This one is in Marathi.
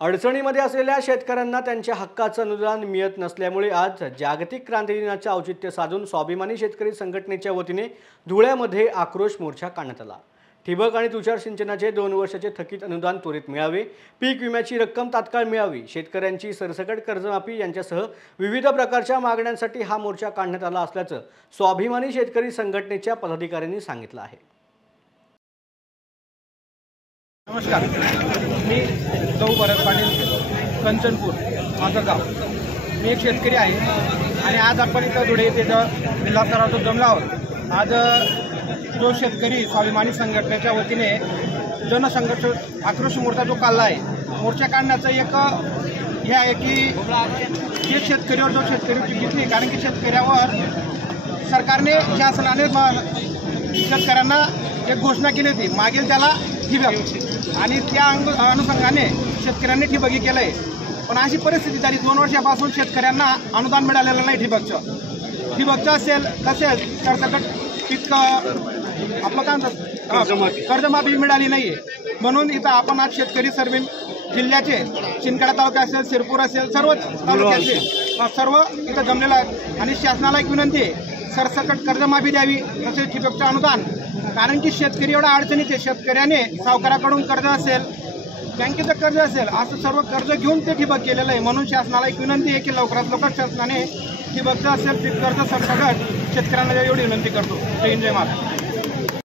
अडचणीमध्ये असलेल्या शेतकऱ्यांना त्यांच्या हक्काचं अनुदान मिळत नसल्यामुळे आज जागतिक क्रांती दिनाचे औचित्य साधून स्वाभिमानी शेतकरी संघटनेच्या वतीने धुळ्यामध्ये आक्रोश मोर्चा काढण्यात आला। ठिबक आणि तुषार सिंचनाचे 2 वर्षाचे थकीत अनुदान त्वरित मिळावे, पीक विम्याची रक्कम तात्काळ मिळावी, शेतकऱ्यांची सरसकट कर्जमाफी यांच्यासह विविध प्रकारच्या मागण्यांसाठी हा मोर्चा काढण्यात आला असल्याचं स्वाभिमानी शेतकरी संघटनेच्या पदाधिकाऱ्यांनी सांगितलं आहे। नमस्कार, मी दौ भरत पाटील, कंचनपूर माझं गाव। मी एक शेतकरी आहे आणि आज आपण इथं धुळे येथे जिल्हा स्तरावर जमलो आहोत। आज जो शेतकरी स्वाभिमानी संघटनेच्या वतीने जनसंघर्ष आक्रोश मोर्चा जो काढला आहे, मोर्चा काढण्याचं एक हे आहे की जे शेतकऱ्यावर जो शेतकरी घेतली, कारण की शेतकऱ्यावर सरकारने शासनाने शेतकऱ्यांना एक घोषणा केली होती, मागील त्याला ठिबक, आणि त्या अनुषंगाने शेतकऱ्यांनी ठिबकी केलं आहे। पण अशी परिस्थिती झाली 2 वर्षापासून शेतकऱ्यांना अनुदान मिळालेलं नाही। ठिबकचं असेल तसेच सरसकट पीक आपलं काय कर्जमाफी मिळाली नाही आहे। म्हणून इथं आपण आज शेतकरी सर्व जिल्ह्याचे शिंदखेडा तालुका असेल, शिरपूर असेल, सर्वच तालुक्याचे सर्व इथं जमलेलं आहे आणि शासनाला एक विनंती आहे, सरसकट कर्जमाफी द्यावी तसेच ठिबकचं अनुदान। कारण की शेतकरी एवढा अडचणीत आहे, शेतकऱ्याने सावकाराकडून कर्ज असेल, बँकेचं कर्ज असेल, असं सर्व कर्ज घेऊन ते ठिबक केलेलं आहे। म्हणून शासनाला एक विनंती आहे की लवकरात लवकर शासनाने ठिबकचं असेल पीक कर्ज सरसकट शेतकऱ्यांना एवढी विनंती करतो। जय हिंद, जय महाराष्ट्र।